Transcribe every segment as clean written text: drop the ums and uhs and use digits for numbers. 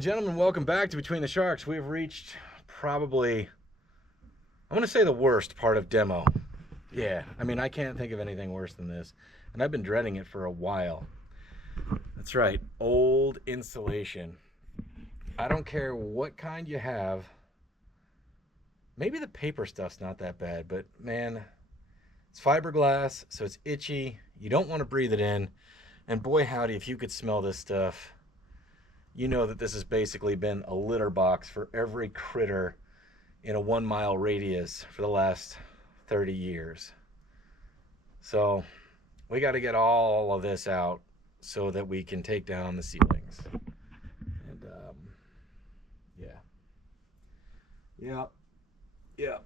and gentlemen, welcome back to Between the Sharks. We've reached probably, I want to say, the worst part of demo. Yeah, I mean, I can't think of anything worse than this, and I've been dreading it for a while. That's right, old insulation. I don't care what kind you have. Maybe the paper stuff's not that bad, but man, it's fiberglass, so it's itchy. You don't want to breathe it in, and boy howdy, if you could smell this stuff, you know that this has basically been a litter box for every critter in a 1 mile radius for the last 30 years. So we got to get all of this out so that we can take down the ceilings. And yeah.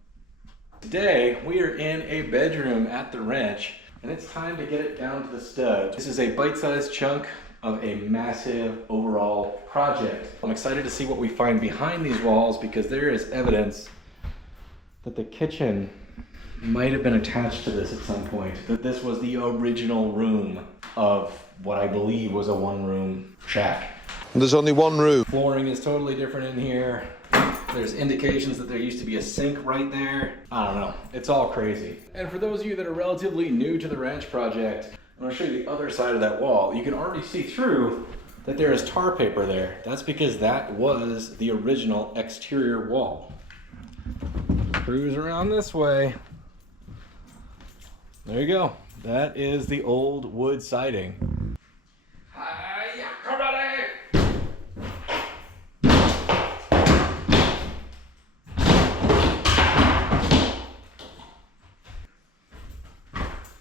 Today we are in a bedroom at the ranch, and it's time to get it down to the studs. This is a bite-sized chunk of a massive overall project. I'm excited to see what we find behind these walls, because there is evidence that the kitchen might have been attached to this at some point, that this was the original room of what I believe was a one-room shack. There's only one room. Flooring is totally different in here. There's indications that there used to be a sink right there. I don't know, it's all crazy. And for those of you that are relatively new to the ranch project, I'm going to show you the other side of that wall. You can already see through that there is tar paper there. That's because that was the original exterior wall. Cruise around this way. There you go. That is the old wood siding. Hiya, karate!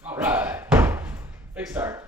All right. Big start.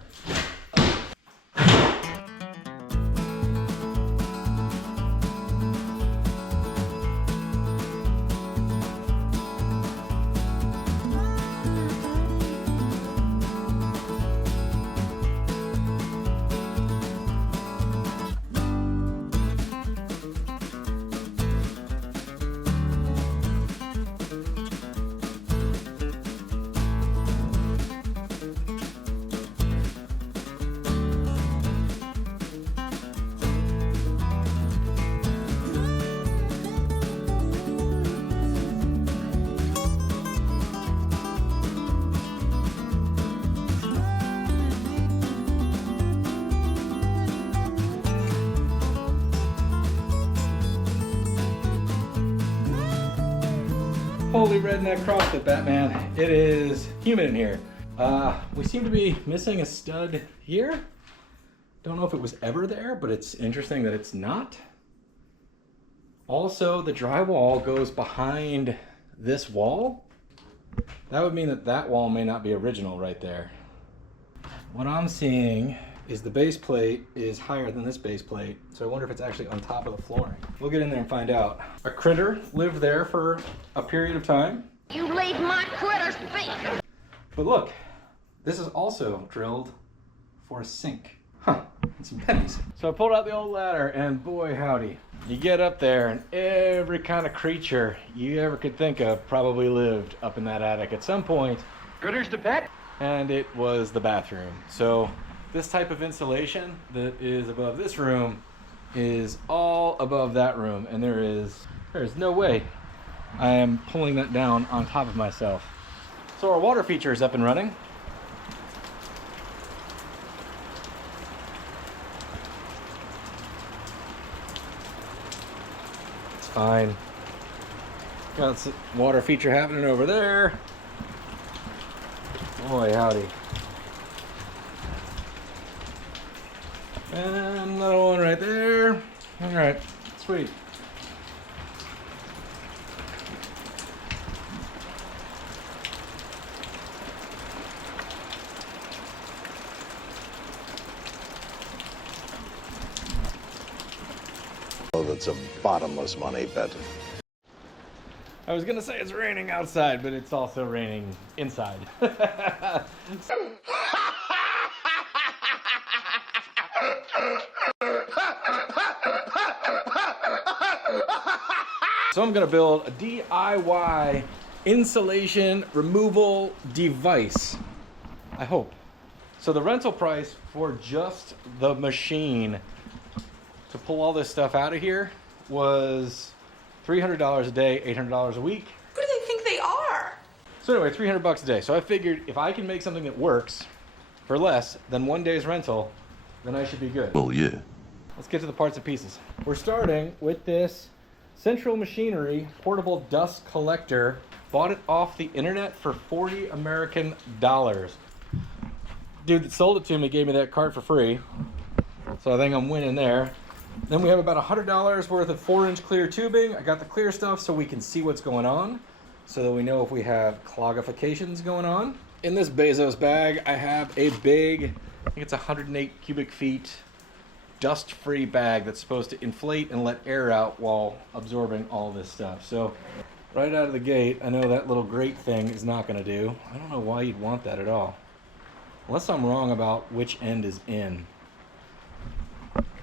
Holy redneck CrossFit Batman. It is humid in here. We seem to be missing a stud here. Don't know if it was ever there, but it's interesting that it's not. Also, the drywall goes behind this wall. That would mean that that wall may not be original right there. What I'm seeing is the base plate is higher than this base plate, so I wonder if it's actually on top of the flooring. We'll get in there and find out. A critter lived there for a period of time. You leave my critters be! But look, this is also drilled for a sink. Huh, and some pennies. So I pulled out the old ladder, and boy howdy, you get up there and every kind of creature you ever could think of probably lived up in that attic at some point. Critters to pet? And it was the bathroom. So this type of insulation that is above this room is all above that room, and there is no way I am pulling that down on top of myself. So our water feature is up and running. It's fine. Got some water feature happening over there. Boy howdy. And another one right there. All right, sweet. Oh, that's a bottomless money pit. I was gonna say it's raining outside, but it's also raining inside. So I'm gonna build a DIY insulation removal device, I hope. So the rental price for just the machine to pull all this stuff out of here was $300 a day, $800 a week. Who do they think they are? So anyway, 300 bucks a day. So I figured if I can make something that works for less than 1 day's rental, then I should be good. Well, yeah. Let's get to the parts and pieces. We're starting with this Central Machinery portable dust collector. Bought it off the internet for 40 American dollars. Dude that sold it to me gave me that cart for free. So I think I'm winning there. Then we have about $100 worth of 4-inch clear tubing. I got the clear stuff so we can see what's going on, so that we know if we have clogifications going on. In this Bezos bag, I have a big, I think it's 108 cubic feet, dust-free bag that's supposed to inflate and let air out while absorbing all this stuff. So right out of the gate, I know that little grate thing is not going to do. I don't know why you'd want that at all. Unless I'm wrong about which end is in.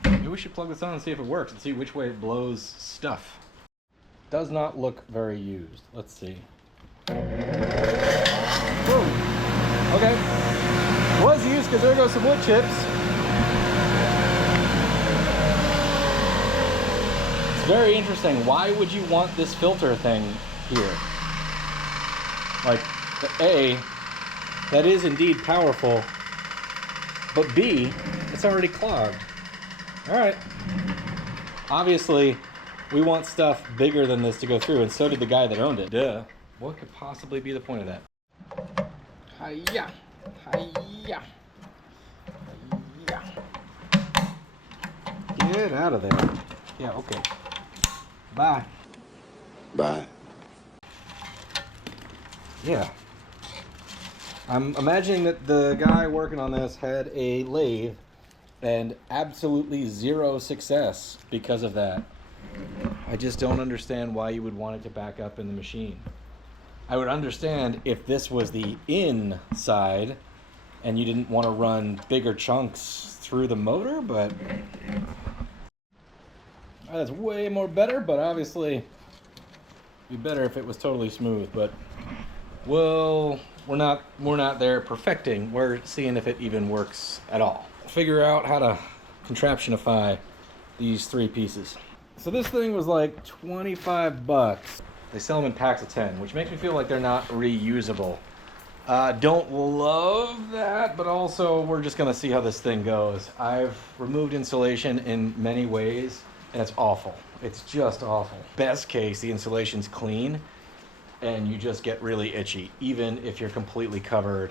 Maybe we should plug this on and see if it works and see which way it blows stuff. Does not look very used. Let's see. Whoa. Okay. Was used because there goes some wood chips. It's very interesting. Why would you want this filter thing here? Like, A, that is indeed powerful, but B, it's already clogged. All right. Obviously, we want stuff bigger than this to go through, and so did the guy that owned it. Duh. What could possibly be the point of that? Hi-ya. Hi-ya. Hi-ya. Get out of there. Yeah, okay. Bye. Bye. Yeah. I'm imagining that the guy working on this had a lathe and absolutely zero success because of that. I just don't understand why you would want it to back up in the machine. I would understand if this was the inside and you didn't want to run bigger chunks through the motor, but that's way more better, but obviously it'd be better if it was totally smooth. But well, we're not there perfecting. We're seeing if it even works at all. Figure out how to contraptionify these 3 pieces. So this thing was like 25 bucks. They sell them in packs of 10, which makes me feel like they're not reusable. Don't love that, but also we're just gonna see how this thing goes. I've removed insulation in many ways, and it's awful. It's just awful. Best case, the insulation's clean, and you just get really itchy, even if you're completely covered.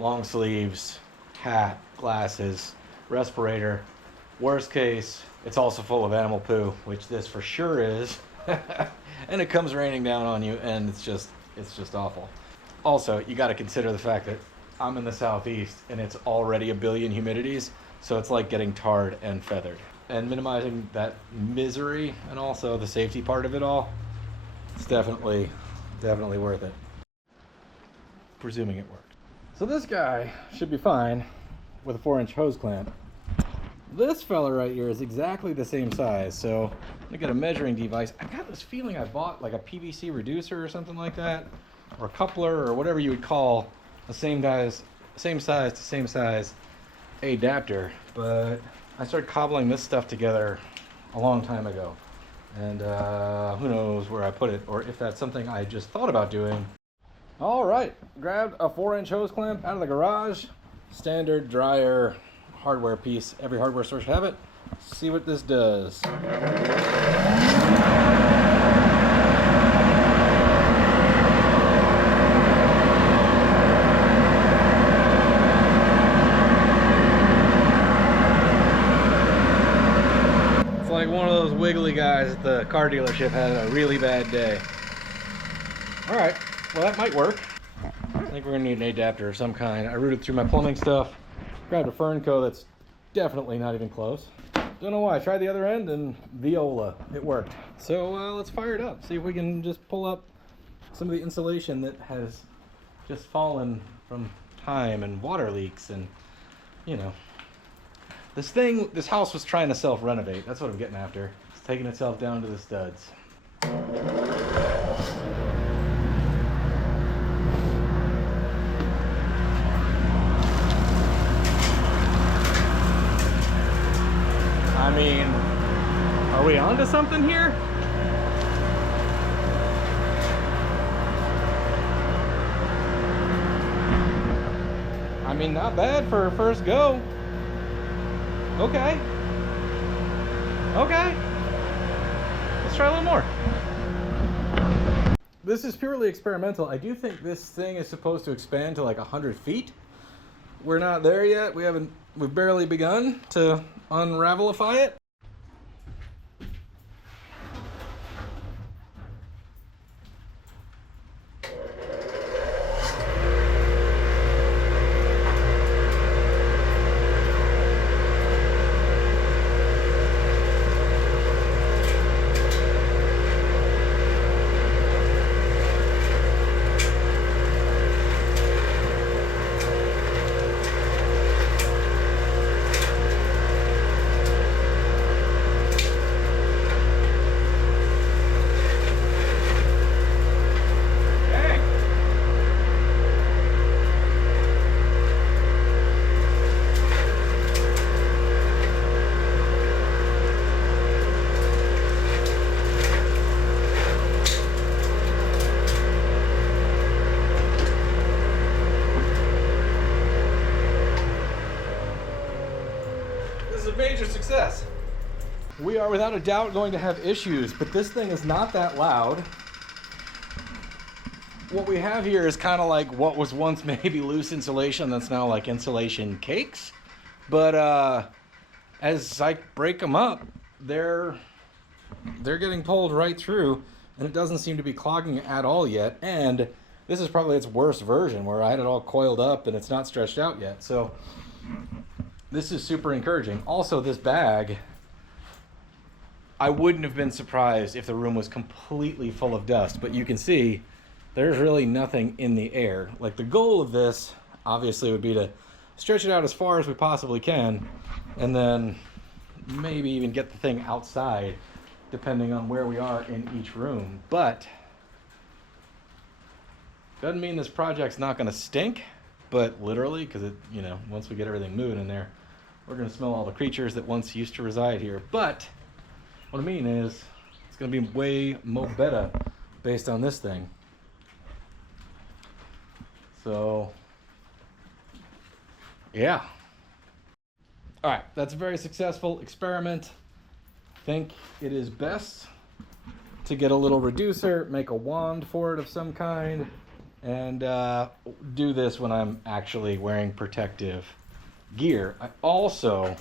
Long sleeves, hat, glasses, respirator. Worst case, it's also full of animal poo, which this for sure is. And it comes raining down on you, and it's just awful. Also, you got to consider the fact that I'm in the southeast and it's already a billion humidities, so it's like getting tarred and feathered. And minimizing that misery and also the safety part of it all, it's definitely worth it. Presuming it worked. So this guy should be fine with a 4-inch hose clamp. This fella right here is exactly the same size, so I'm gonna get a measuring device. I got this feeling I bought like a PVC reducer or something like that, or a coupler, or whatever you would call a same size to same size adapter. But I started cobbling this stuff together a long time ago, and who knows where I put it, or if that's something I just thought about doing. All right, grabbed a 4-inch hose clamp out of the garage. Standard dryer hardware piece. Every hardware store should have it. See what this does. It's like one of those wiggly guys at the car dealership had a really bad day. All right, well that might work. I think we're gonna need an adapter of some kind. I rooted through my plumbing stuff. Grabbed a Fernco that's definitely not even close. Don't know why. I tried the other end and viola. It worked. So let's fire it up. See if we can just pull up some of the insulation that has just fallen from time and water leaks and, you know. This house was trying to self-renovate. That's what I'm getting after. It's taking itself down to the studs. I mean, Are we onto something here? I mean, not bad for a first go. Okay. Okay. Let's try a little more. This is purely experimental. I do think this thing is supposed to expand to like 100 feet. We're not there yet. We've barely begun to unravelify it. Major success. We are without a doubt going to have issues, but this thing is not that loud. What we have here is kind of like what was once maybe loose insulation that's now like insulation cakes. But as I break them up, they're getting pulled right through, and it doesn't seem to be clogging at all yet. And this is probably its worst version, where I had it all coiled up and it's not stretched out yet. So this is super encouraging. Also, this bag, I wouldn't have been surprised if the room was completely full of dust, but you can see there's really nothing in the air. Like, the goal of this obviously would be to stretch it out as far as we possibly can, and then maybe even get the thing outside depending on where we are in each room. But doesn't mean this project's not going to stink, but literally, because it, you know, once we get everything moving in there, we're going to smell all the creatures that once used to reside here. But what I mean is, it's going to be way more better based on this thing. So, yeah. All right, that's a very successful experiment. I think it is best to get a little reducer, make a wand for it of some kind, and do this when I'm actually wearing protective gear. I also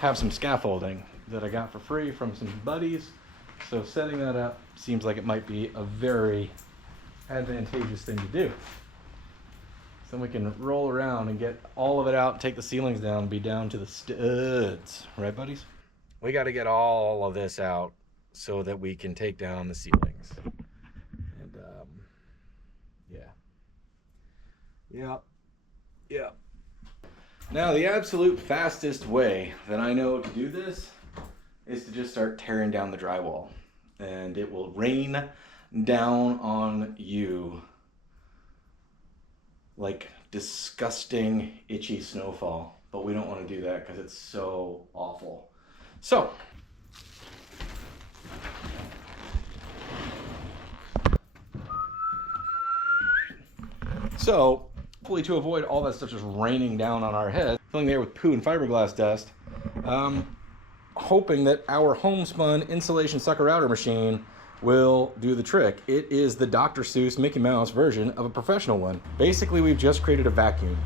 have some scaffolding that I got for free from some buddies, so setting that up seems like it might be a very advantageous thing to do. So we can roll around and get all of it out and take the ceilings down and be down to the studs. Right, buddies? We got to get all of this out so that we can take down the ceilings. And, yeah. Now, the absolute fastest way that I know to do this is to just start tearing down the drywall. And it will rain down on you like disgusting, itchy snowfall. But we don't want to do that because it's so awful. So, hopefully to avoid all that stuff just raining down on our head, filling the air with poo and fiberglass dust, hoping that our homespun insulation sucker outer machine will do the trick. It is the Dr. Seuss Mickey Mouse version of a professional one. Basically, we've just created a vacuum.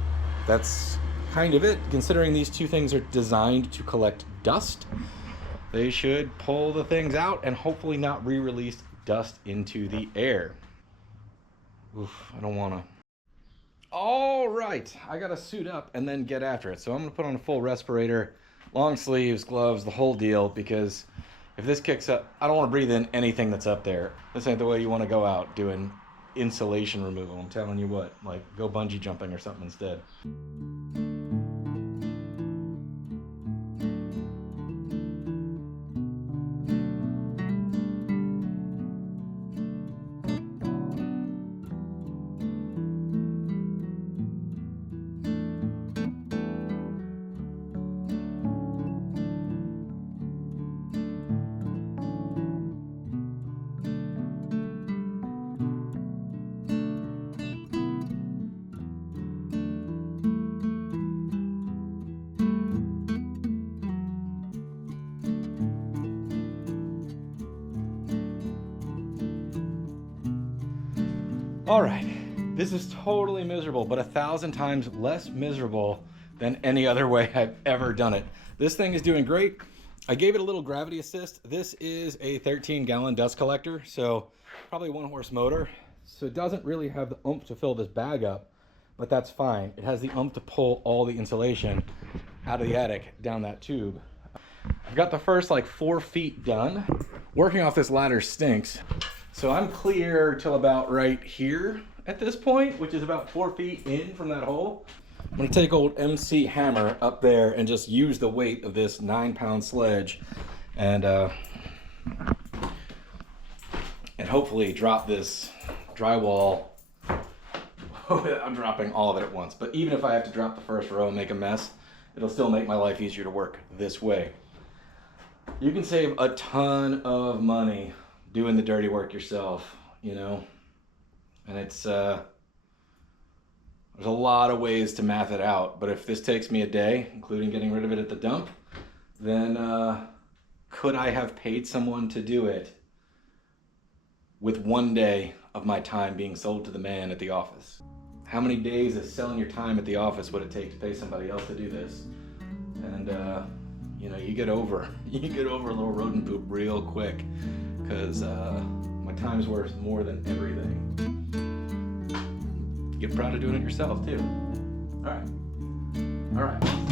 That's kind of it. Considering these two things are designed to collect dust, they should pull the things out and hopefully not re-release dust into the air. Oof, I don't want to. All right, I gotta suit up and then get after it. So I'm gonna put on a full respirator, long sleeves, gloves, the whole deal, because if this kicks up, I don't want to breathe in anything that's up there. This ain't the way you want to go out doing insulation removal. I'm telling you what, like, go bungee jumping or something instead. All right, this is totally miserable, but 1,000 times less miserable than any other way I've ever done it. This thing is doing great. I gave it a little gravity assist. This is a 13-gallon dust collector, so probably 1-horse motor. So it doesn't really have the oomph to fill this bag up, but that's fine. It has the oomph to pull all the insulation out of the attic down that tube. I've got the first like 4 feet done. Working off this ladder stinks. So I'm clear till about right here at this point, which is about 4 feet in from that hole. I'm gonna take old MC hammer up there and just use the weight of this 9-pound sledge and hopefully drop this drywall. I'm dropping all of it at once, but even if I have to drop the first row and make a mess, it'll still make my life easier to work this way. You can save a ton of money doing the dirty work yourself, you know, and it's there's a lot of ways to math it out, but if this takes me a day, including getting rid of it at the dump, then could I have paid someone to do it with 1 day of my time being sold to the man at the office? How many days of selling your time at the office would it take to pay somebody else to do this? And you know, you get over a little rodent poop real quick, because my time's worth more than everything. Get proud of doing it yourself too. All right.